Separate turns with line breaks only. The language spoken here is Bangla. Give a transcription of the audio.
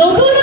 নতুন